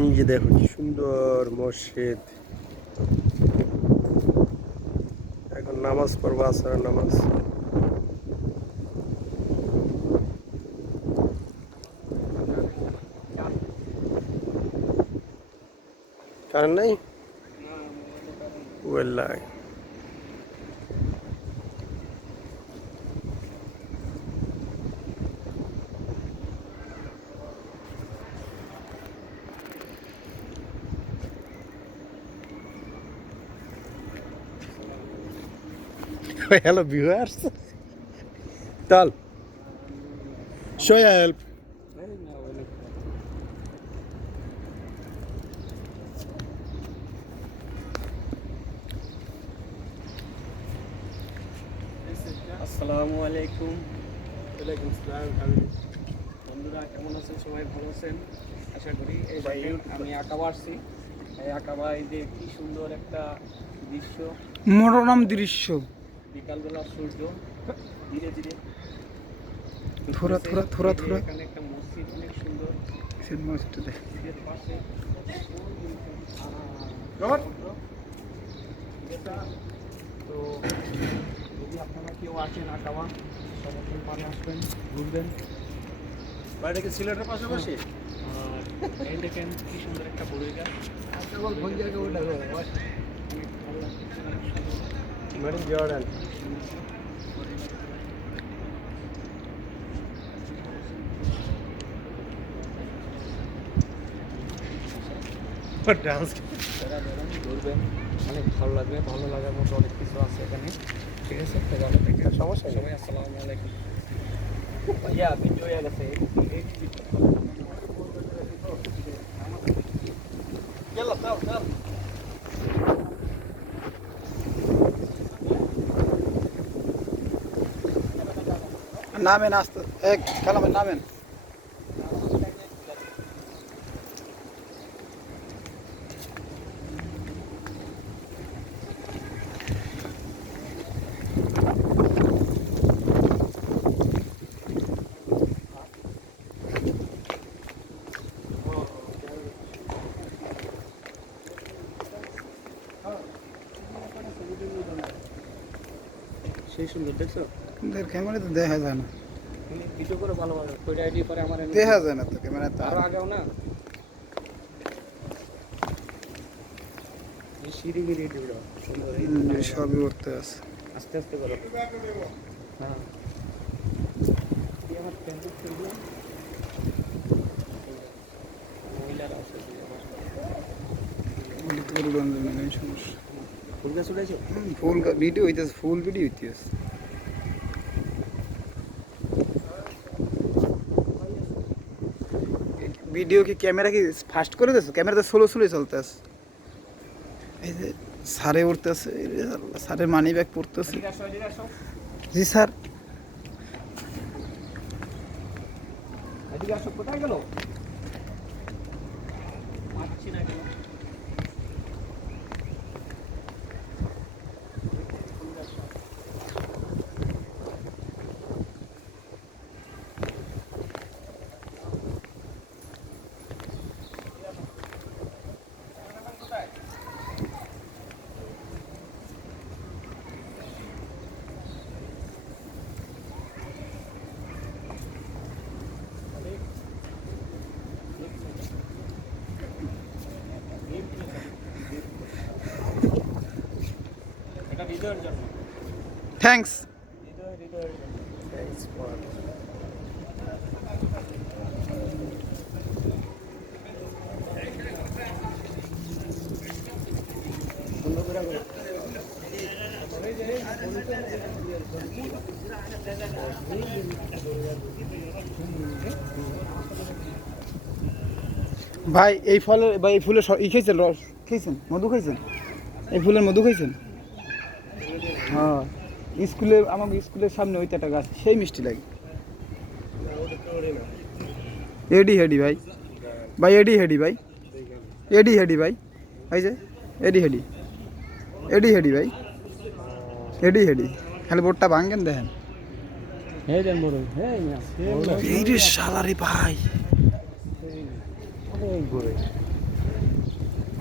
এই যে দেখো কি সুন্দর মসজিদ। এখন নামাজ পড়বো, আসরের নামাজ। কারেন্ট নাই? ওয়াল্লাহি hello viewers, tal شوية help. আসসালামু আলাইকুম। ওয়ালাইকুম আসসালাম। বন্ধুরা কেমন আছেন? সবাই ভালো আছেন আশা করি। এই দেখেন আমি আঁকাবা আসছি। এই আঁকাবা, এই যে কি সুন্দর একটা দৃশ্য, মনোরম দৃশ্য। বিকালবেলা সূর্য ধীরে ধীরে থোড়া থোড়া থোড়া থোড়া। এখানে একটা মসজিদ অনেক সুন্দর, মসজিদটা দেখ। মসজিদের পাশে তো যদি আপনারা কেউ আসেন আঁকাবা, সমতল পাড়ে আসবেন, ঘুরবেন। বাড়িটা কি সিলেটের পাশাপাশি? আর এই দেখেন কি সুন্দর একটা বড়ই গাছ, কোন জায়গায় ওটা? অনেক ভালো লাগছে, অনেক সুন্দর। Madam Jordan. ডান্স যারা যারা ঘুরবেন অনেক ভালো লাগবে, ভালো লাগার মতো অনেক কিছু আছে এখানে। ঠিক আছে, তো ভালো থেকে সমস্যা নেই। সবাই আসসালামু আলাইকুম। ভাইয়া ভিডিও হয়ে গেছে يلا تعال تعال. নামেন আস্তে, এক কালামের নামেন। সেই সুন্দর দেখছো, ক্যামেরা তো দেখা যায় না, ভিডিও করে ভালো ভালো ওই আইডি পরে আমার দেখা যায় না তো ক্যামেরা তো। আরো আগেও না এই সিঁড়ি গিরি দিলো সুন্দর, এই সবই উঠতে আছে। আস্তে আস্তে করো। হ্যাঁ আমার প্যান্ট খুললো, মহিলারা আছে সমস্যা। ফুল গাছ উঠেছো। ফুল ভিডিও হইতেছে, ফুল ভিডিও হইতেছে। ভিডিও কি ক্যামেরা কি ফাস্ট করে দিয়েছো? ক্যামেরা তো স্লো স্লোই চলতে আছে। এই যে সারে উঠতেছে, সারের মানি ব্যাগ পড়তেছে। জি স্যার। এদিকে আসো, কোথায় গেল? পাচ্ছি না কেন? এটা হৃদয়ের জন্য, থ্যাঙ্কস। হৃদয়ের জন্য। Thanks for. সুন্দর করে করো। ভাই এই ফলের বা এই ফুলের ই খেয়েছেন? রস খেয়েছেন? মধু খেয়েছেন? এই ফুলের মধু খেয়েছেন? হ্যাঁ, স্কুলে আমাকে স্কুলের সামনে ওইটা একটা গাছ, সেই মিষ্টি লাগে। এডি হেডি ভাই, ভাই এডি হেডি ভাই, এডি হেডি ভাই, এই যে এডি হেডি, এডি হেডি ভাই, এডি হেডি। খালি বোর্ডটা ভাঙেন দেখেন। এই দেন বড়, এই না এই রে শালারে ভাই, অনেক বড়।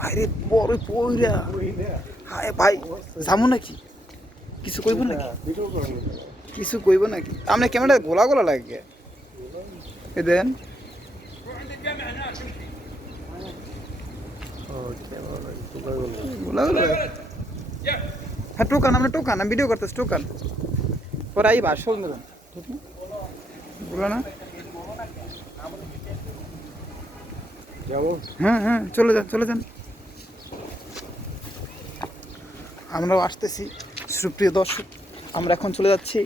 ভাইরে বড় পইরা হায় ভাই যাবো নাকি কিছু কইব নাকি কিছু কইব নাকি আপনি ক্যামেরা গোলা গোলা লাগে এ দেন গোলা গোলা হ্যাঁ টোকান আমরা টোকান আমি ভিডিও করতেছি টোকান পরে আই বাসল নেবেন ঠিক না বলো না হ্যাঁ হ্যাঁ চলে যান আমরাও আসতেছি সুপ্রিয় দর্শক আমরা এখন চলে যাচ্ছি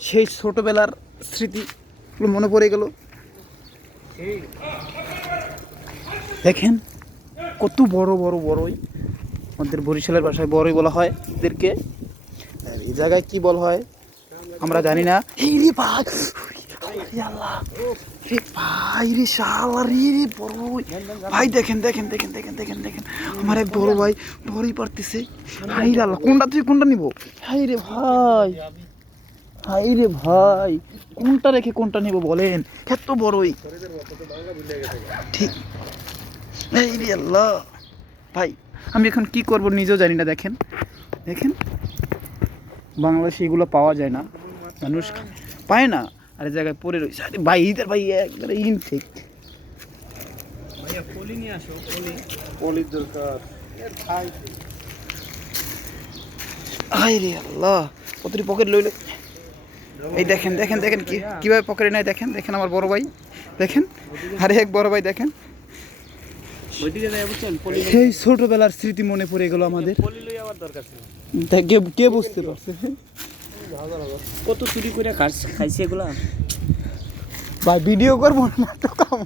সেই ছোটবেলার স্মৃতিগুলো মনে পড়ে গেল দেখেন কত বড় বড়ই আমাদের বরিশালের ভাষায় বড়ই বলা হয় এদেরকে আর এই জায়গায় কি বলা হয় আমরা জানি না এই রে ভাই আল্লাহ রে ভাই রে শালা রে বড়ই ভাই দেখেন আমার এক বড় ভাই ধরেই পারতেছে হাই রে আল্লাহ কোনটা নিব হাই রে ভাই কোনটা রেখে কোনটা নিব বলেন এত বড়ই ঠিক এই রে আল্লাহ ভাই আমি এখন কি করব নিজেও জানি না দেখেন বাংলাদেশে এগুলো পাওয়া যায় না মানুষ পায় না আর এই জায়গায় পড়ে রয়েছে আরে ভাই ইদার ভাই একবারে ইনটেক ভাইয়া পলি নিয়ে আসো পলির দরকার হাই রে আল্লাহ কতটি পকেট লইলে এই দেখেন কিভাবে পকেটে নেয় দেখেন আমার বড় ভাই দেখেন আরে এক বড় ভাই দেখেন ওইদিকে যাই বুঝছেন পলি সেই ছোটবেলার স্মৃতি মনে পড়ে গেল আমাদের পলি লই আবার দরকার ছিল কে বুঝতে পারছে কত চুরি করে খাইছে এগুলা ভাই ভিডিও করবো না তো কাম